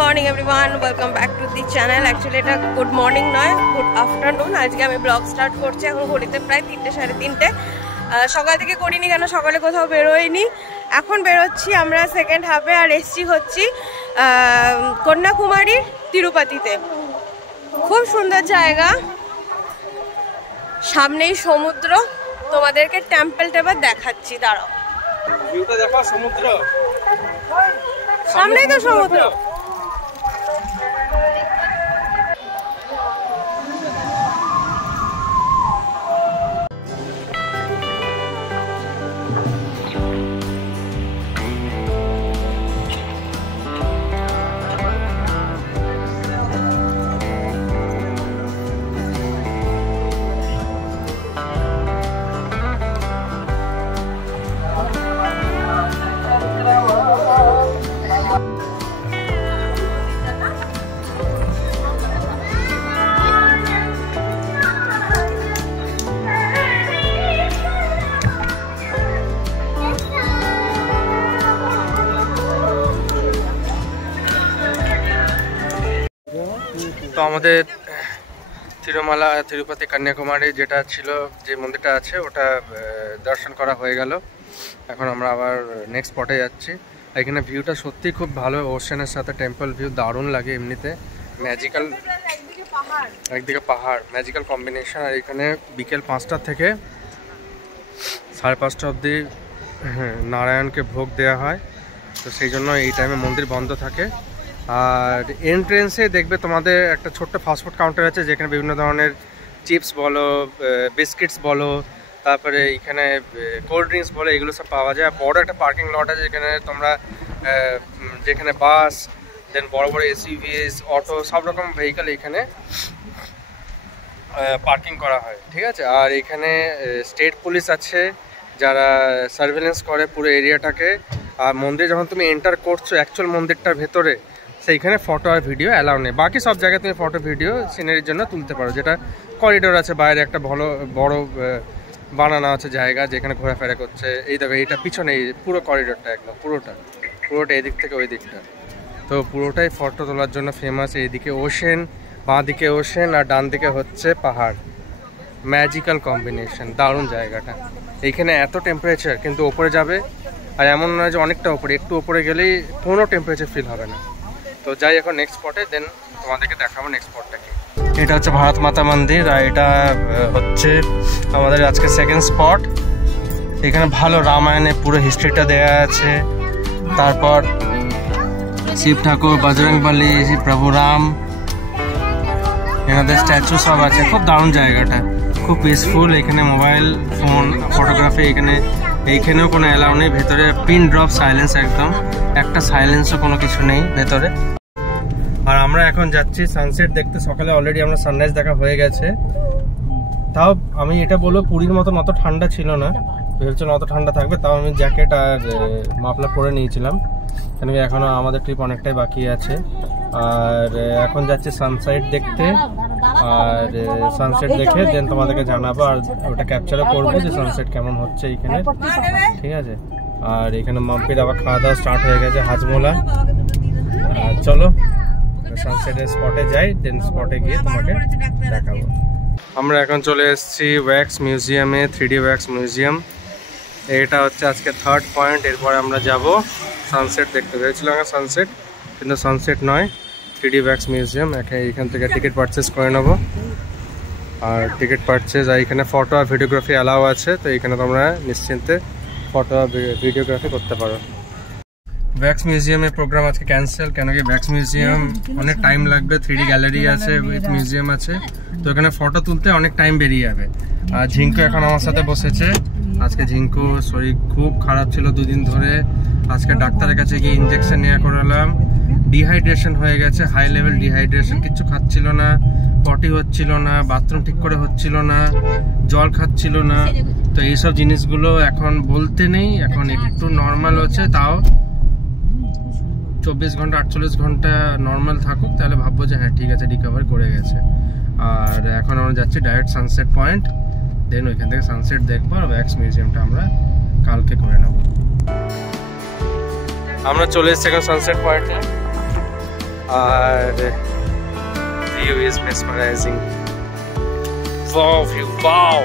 Morning everyone, welcome back to the channel. Actually এটা good morning নয়, good afternoon. আজকে আমি ব্লগ স্টার্ট করছি। এখন ঘড়িতে প্রায় 3টে সাড়ে 3টে। সকাল থেকে করিনি কেন, সকালে কোথাও বেরোয়নি। এখন বেরোচ্ছি আমরা সেকেন্ড হাফে, আর এসছি হচ্ছি কন্যাকুমারীর তিরুপতিতে। খুব সুন্দর জায়গা, সামনেই সমুদ্র। তোমাদেরকে টেম্পলটা এবার দেখাচ্ছি, দাঁড়াও। ভিউটা দেখো, সমুদ্র সামনেই তো সমুদ্র। তো আমাদের তিরুপতি কন্যাকুমারী যেটা ছিল, যে মন্দিরটা আছে, ওটা দর্শন করা হয়ে গেল। এখন আমরা আবার নেক্সট স্পটে যাচ্ছি। এখানে ভিউটা সত্যি খুব ভালো, ওশানের সাথে টেম্পল ভিউ দারুণ লাগে। এমনিতে ম্যাজিক্যাল, একদিকে পাহাড়, ম্যাজিক্যাল কম্বিনেশন। আর এখানে বিকেল 5টা থেকে 5:30 অবধি নারায়ণকে ভোগ দেওয়া হয়। তো সেই জন্য এই টাইমে মন্দির বন্ধ থাকে। আর এন্ট্রেন্সে দেখবে তোমাদের একটা ছোট্ট ফাস্টফুড কাউন্টার আছে, যেখানে বিভিন্ন ধরনের চিপস বলো, বিস্কিটস বলো, তারপরে এখানে কোল্ড ড্রিঙ্কস বলো, এগুলো সব পাওয়া যায়। বড় একটা পার্কিং লট আছে, যেখানে তোমরা যেখানে বাস, দেন বড় বড় এসইউভিস, অটো, সব রকম ভেহিকেল এখানে পার্কিং করা হয়, ঠিক আছে। আর এখানে স্টেট পুলিশ আছে, যারা সার্ভেলেন্স করে পুরো এরিয়াটাকে। আর মন্দিরে যখন তুমি এন্টার করছো অ্যাকচুয়াল মন্দিরটার ভেতরে, সেইখানে ফটো আর ভিডিও অ্যালাউ নেই। বাকি সব জায়গায় তুমি ফটো ভিডিও সিনারির জন্য তুলতে পারো। যেটা করিডোর আছে বাইরে, একটা বড় বানানো আছে জায়গা, যেখানে ঘোরাফেরা করছে। এই দেখো, এইটা পিছনে পুরো করিডোরটা, একদম পুরোটা এদিক থেকে ওই দিকটা। তো পুরোটাই ফটো তোলার জন্য ফেমাস। এইদিকে ওশেন, বাঁ দিকে ওশেন, আর ডান দিকে হচ্ছে পাহাড়। ম্যাজিক্যাল কম্বিনেশন, দারুণ জায়গাটা। এইখানে এত টেম্পারেচার, কিন্তু ওপরে যাবে আর এমন নয় যে অনেকটা ওপরে, একটু ওপরে গেলেই কোনো টেম্পারেচার ফিল হবে না। তো যাই এখন নেক্সট স্পটে, দেন তোমাদেরকে দেখাবো নেক্সট স্পটটা কি। এটা হচ্ছে ভারত মাতা মন্দির, আর এটা হচ্ছে আমাদের আজকে সেকেন্ড স্পট। এখানে ভালো রামায়ণে পুরো হিস্ট্রিটা দেয়া আছে। তারপর শিব ঠাকুর, বজরংবলী, প্রভু রাম, এনাদের স্ট্যাচু সব আছে। খুব দারুণ জায়গাটা, খুব পিসফুল। এখানে মোবাইল ফোন ফটোগ্রাফি এইখানেও কোনো অ্যালাউ নেই। ভেতরে পিন ড্রপ সাইলেন্স, একদম একটা সাইলেন্সও কোনো কিছু নেই ভেতরে। আর আমরা এখন যাচ্ছি সানসেট দেখতে। সকালে অলরেডি আমরা সানরাইজ দেখা হয়ে গেছে। তাও আমি এটা বলবো, পুরীর মতন অত ঠান্ডা ছিল না। ভেবেছিলাম অত ঠান্ডা থাকবে, তাও আমি জ্যাকেট আর মাফলার পরে নিয়েছিলাম, কেন কি এখনো আমাদের ট্রিপ অনেকটাই বাকি আছে। আর এখন যাচ্ছি সানসেট দেখতে। আর সানসেট দেখে দেন তোমাদেরকে জানাবো, আর ওটা ক্যাপচারও করবো যে সানসেট কেমন হচ্ছে এখানে, ঠিক আছে। আর এখানে মাম্পির আবার খাওয়া দাওয়া স্টার্ট হয়ে গেছে, হাজমোলা। চলো সানসেটের স্পটে যাই, দেন স্পটে গিয়ে তোমাকে দেখাবো। আমরা এখন চলে এসেছি ওয়্যাক্স মিউজিয়ামে, 3D ওয়্যাক্স মিউজিয়াম। এটা হচ্ছে আজকে থার্ড পয়েন্ট। এরপরে আমরা যাব সানসেট দেখতে। ভেবেছিলাম সানসেট, কিন্তু সানসেট নয়, 3D ওয়্যাক্স মিউজিয়াম। এখান থেকে টিকিট পারচেস করে নেবো। আর টিকিট পারচেস, আর এখানে ফটো আর ভিডিওগ্রাফি অ্যালাউ আছে। তো এখানে তোমরা নিশ্চিন্তে ফটো আর ভিডিওগ্রাফি করতে পারো। ওয়্যাক্স মিউজিয়ামের প্রোগ্রাম আজকে ক্যান্সেল, কেন কি ওয়্যাক্স মিউজিয়াম অনেক টাইম লাগবে। 3D গ্যালারি আছে, উইথ মিউজিয়াম আছে, তো এখানে ফটো তুলতে অনেক টাইম বেরিয়ে যাবে। আর ঝিঙ্কু এখন আমার সাথে বসেছে। আজকে ঝিঙ্কু শরীর খুব খারাপ ছিল 2 দিন ধরে। আজকে ডাক্তারের কাছে গিয়ে ইঞ্জেকশন নেওয়া করালাম। ডিহাইড্রেশন হয়ে গেছে, হাই লেভেল ডিহাইড্রেশন। কিচ্ছু খাচ্ছিল না, পটি হচ্ছিল না, বাথরুম ঠিক করে হচ্ছিল না, জল খাচ্ছিল না। তো এইসব জিনিসগুলো এখন বলতে নেই, এখন একটু নর্মাল হচ্ছে। তাও 24 ঘন্টা 48 ঘন্টা নর্মাল থাকুক, তাহলে ভাববো যে হ্যাঁ ঠিক আছে, রিকভার করে গেছে। আর এখন আমরা যাচ্ছি ডাইরেক্ট সানসেট পয়েন্ট, দেন ওইখান থেকে সানসেট দেখবো। আর ওয়্যাক্স মিউজিয়ামটা আমরা কালকে করে নেব। আমরা চলে এসেছি এখন সানসেট পয়েন্টে। আর view is mesmerizing. Wow view, wow.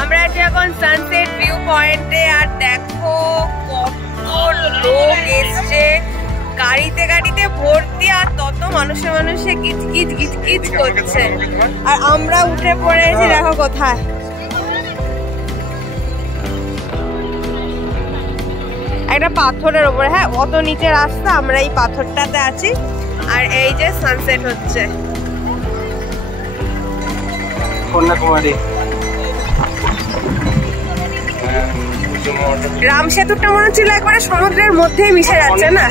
আমরা আছি এখন সানসেট ভিউ পয়েন্টে, আর দেখো কত লোক এসছে, গাড়িতে গাড়িতে ভর্তি, আর তত মানুষে গিজ করছে। আর আমরা উঠে পড়েছি দেখো কোথায়, একটা পাথরের উপরে। হ্যাঁ, অত নিচে রাস্তা, আমরা এই পাথরটাতে আছি, আর এই যে সানসেট হচ্ছে কন্যাকুমারী। রাম সেতুটা মনে হচ্ছিল একবারে সমুদ্রের মধ্যেই মিশে যাচ্ছে না,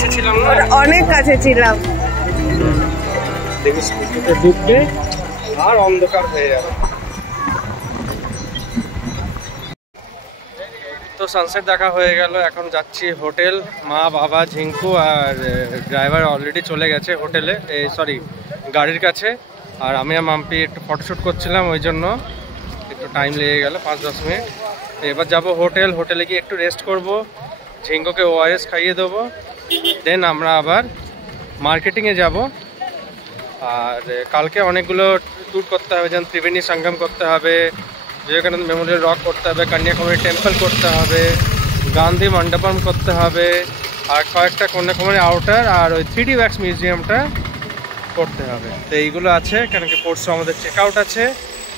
অনেক কাছে ছিলাম। দেখি স্কুটিতে ঢুকবে আর অন্ধকার হয়ে যাবে। তো সানসেট দেখা হয়ে গেল, এখন যাচ্ছি হোটেল। মা, বাবা, ঝিঙ্কু আর ড্রাইভার অলরেডি চলে গেছে হোটেলে, সরি গাড়ির কাছে। আর আমি আর মাম্পি একটু ফটোশ্যুট করছিলাম, ওই জন্য একটু টাইম লেগে গেল 5-10 মিনিট। এবার যাব হোটেল, হোটেলে গিয়ে একটু রেস্ট করব, ঝিঙ্কুকে ORS খাইয়ে দেবো, দেন আমরা আবার মার্কেটিংয়ে যাব। আর কালকে অনেকগুলো ট্যুর করতে হবে, যেমন ত্রিবেণী সঙ্গম করতে হবে, বিবেকানন্দ মেমোরিয়াল রক করতে হবে, কন্যাকুমারী টেম্পল করতে হবে, গান্ধী মণ্ডপম করতে হবে, আর কয়েকটা কন্যাকুমারী আউটার আর ওই 3D ওয়্যাক্স মিউজিয়ামটা করতে হবে। তো এইগুলো আছে, কেন কি পরশু আমাদের চেক আউট আছে।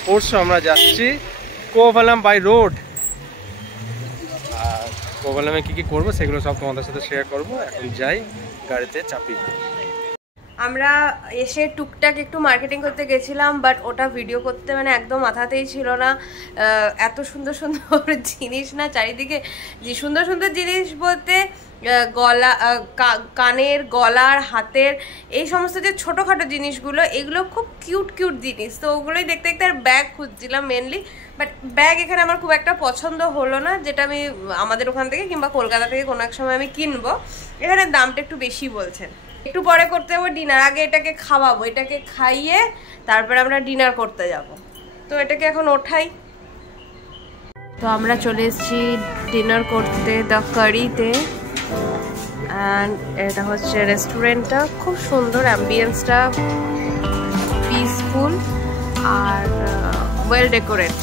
পরশু আমরা যাচ্ছি কোভালাম বাই রোড, আর কোভালামে কী কী করবো সেগুলো সব তোমাদের সাথে শেয়ার করবো। এখন যাই, গাড়িতে চাপি। আমরা এসে টুকটাক একটু মার্কেটিং করতে গেছিলাম, বাট ওটা ভিডিও করতে মানে একদম মাথাতেই ছিল না। এত সুন্দর সুন্দর জিনিস না চারিদিকে, যে সুন্দর সুন্দর জিনিস বলতে গলা, কানের, গলার, হাতের, এই সমস্ত যে ছোটোখাটো জিনিসগুলো, এগুলো খুব কিউট কিউট জিনিস। তো ওগুলোই দেখতে দেখতে আর ব্যাগ খুঁজছিলাম মেনলি, বাট ব্যাগ এখানে আমার খুব একটা পছন্দ হলো না, যেটা আমি আমাদের ওখান থেকে কিংবা কলকাতা থেকে কোনো এক সময় আমি কিনবো। এখানে দামটা একটু বেশি বলছেন। একটু পরে করতে হবে ডিনার, আগে এটাকে খাওয়াবো, এটাকে খাইয়ে তারপরে আমরা ডিনার করতে যাব। তো এটাকে এখন ওঠাই। তো আমরা চলে এসেছি ডিনার করতে দ্য কারিতে, অ্যান্ড এটা হচ্ছে রেস্টুরেন্টটা, খুব সুন্দর, অ্যাম্বিয়েন্সটা পিসফুল আর ওয়েল ডেকোরেট।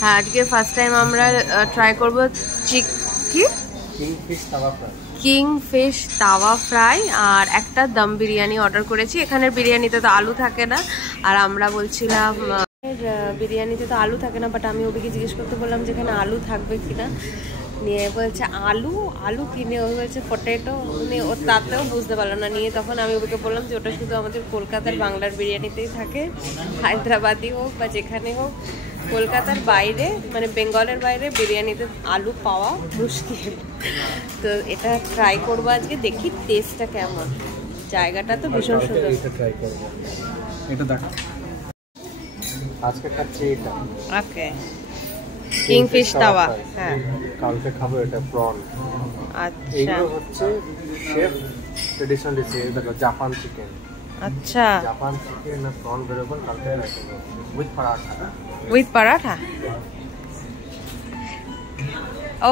হ্যাঁ, আজকে ফার্স্ট টাইম আমরা ট্রাই করবো কিংফিশ তাওয়া ফ্রাই আর একটা দম বিরিয়ানি অর্ডার করেছি। এখানের বিরিয়ানিতে তো আলু থাকে না, আর আমরা বলছিলাম বিরিয়ানিতে তো আলু থাকে না, বাট আমি ওদিকে জিজ্ঞেস করতে বললাম যে এখানে আলু থাকবে কিনা, নিয়ে বলছে আলু আলু কিনে, ও বলছে পটেটো, নিয়ে ও তাতেও বুঝতে পারলো না। নিয়ে তখন আমি ওকে বললাম যে ওটা শুধু আমাদের কলকাতার বাংলার বিরিয়ানিতেই থাকে, হায়দ্রাবাদি হোক বা যেখানে হোক, কলকাতার বাইরে মানে বেঙ্গলের বাইরে বিরিয়ানিতে আলু পাওয়া মুশকিল। তো এটা ট্রাই করবো আজকে, দেখি টেস্টটা কেমন। জায়গাটা তো ভীষণ সুন্দর। ট্রাই করব, এটা দেখো আজকে খাচ্ছি এটা। ওকে, কিংফিশ তাওয়া। হ্যাঁ, কালকে খাবো এটা প্রন। আচ্ছা, এইগুলো হচ্ছে শেফ ট্রেডিশনাল ডিশ, দেখো জাপান চিকেন। আচ্ছা, জাপান চিকেন না প্রন বেরোবো কালকে রাখবো উইথ পরাঠা। উইথ পরাঠা,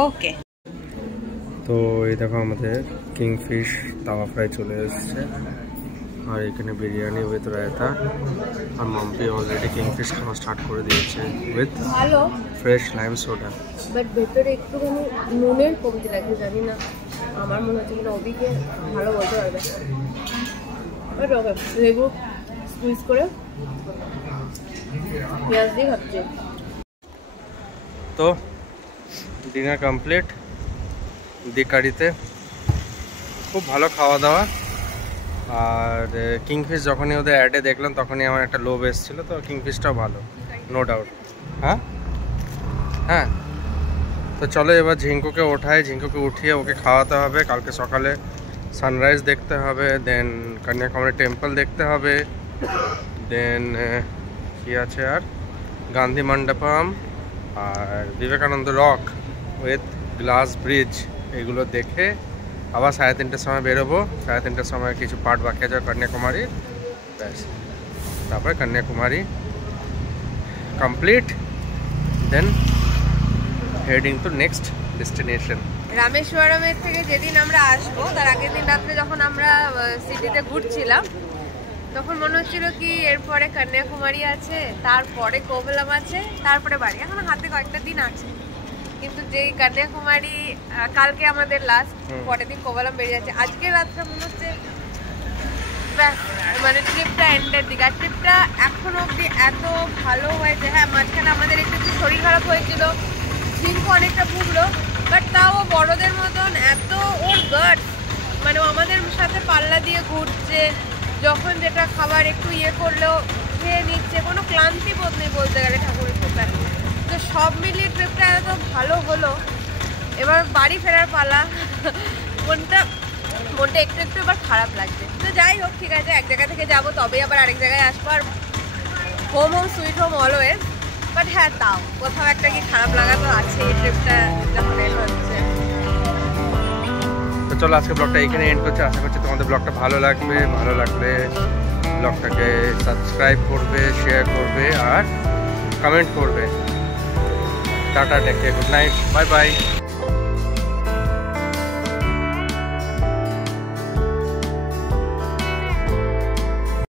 ওকে। তো এই দেখো আমাদের কিংফিশ তাওয়া ফ্রাই চলে এসেছে, আর এখানে বিরিয়ানি উইথ রায়তা, আর মাম্পি অলরেডি কিংফিশ খাওয়া স্টার্ট করে দিয়েছে উইথ ভালো ফ্রেশ লাইম সোডা। বাট ভেতরে একটুখানি নুনের কমতি লাগে, জানি না, আমার মনে হচ্ছে কিনা ওদিকে ভালো বলতে পারবে। বাট ওকে, লেবু স্কুইজ করে পেঁয়াজ দিয়ে খাচ্ছি। তো ডিনার কমপ্লিট দিকারিতে, খুব ভালো খাওয়া দাওয়া। আর কিংফিশ যখনই ওদের অ্যাডে দেখলাম তখনই আমার একটা লোভ এসেছিল, তো কিংফিশটাও ভালো, নো ডাউট। হ্যাঁ হ্যাঁ, তো চলো এবার ঝিঙ্কুকে ওঠাই, ঝিঙ্কুকে উঠিয়ে ওকে খাওয়াতে হবে। কালকে সকালে সানরাইজ দেখতে হবে, দেন কন্যাকুমারী টেম্পল দেখতে হবে, দেন কি আছে আর গান্ধী মণ্ডপম আর Vivekananda rock with glass bridge, এগুলো দেখে আবার 3:30টার সময় বেরোবো। 3:30টার সময় কিছু পার্ট বাকি আছে কন্যাকুমারীর, ব্যাস তারপরে Kanyakumari complete, then heading to next destination. রামেশ্বরমের থেকে যেদিন আমরা আসবো তার আগের দিন রাত্রে যখন আমরা সিটিতে ঘুরছিলাম তখন মনে হচ্ছিল কি এরপরে কন্যাকুমারী আছে, তারপরে কোভালাম আছে, তারপরে বাড়ি। এখন হাতে কয়েকটা দিন আছে, কিন্তু যেই কন্যাকুমারী কালকে আমাদের লাস্ট, পরের দিন কোভালাম বেরিয়ে যাচ্ছে। আজকে রাত্রে মনে হচ্ছে মানে ট্রিপটা এন্ডের দিকে। আর ট্রিপটা এখনো অব্দি এত ভালো হয়েছে। হ্যাঁ, মাঝখানে আমাদের একটু শরীর খারাপ হয়েছিল, ঝিঙ্কু অনেকটা ভুগলো, বাট তাও বড়দের মতন এত ওর গাট, মানে আমাদের সাথে পাল্লা দিয়ে ঘুরছে, যখন যেটা খাবার একটু ইয়ে করলেও খেয়ে নিচ্ছে, কোনো ক্লান্তি বোধ নেই বলতে গেলে ঠাকুরের কৃপায়। তো সব মিলিয়ে ট্রিপটা এত ভালো হলো। এবার বাড়ি ফেরার পালা। মনটা একটু একটু এবার খারাপ লাগছে। তো যাই হোক, ঠিক আছে, এক জায়গা থেকে যাবো তবেই আবার আরেক জায়গায় আসবো। আর home sweet home always. But হ্যাঁ, তাও কোথাও একটা কি খারাপ লাগা তো আছে এই ট্রিপটা যখন এন্ড হচ্ছে। তো চলো আজকে ব্লগটা এখানে এন্ড করছি। আশা করছি তোমাদের ব্লগটা ভালো লাগবে। ভালো লাগলে ব্লগটাকে সাবস্ক্রাইব করবে, শেয়ার করবে আর কমেন্ট করবে। Tata, take care, good night, bye by.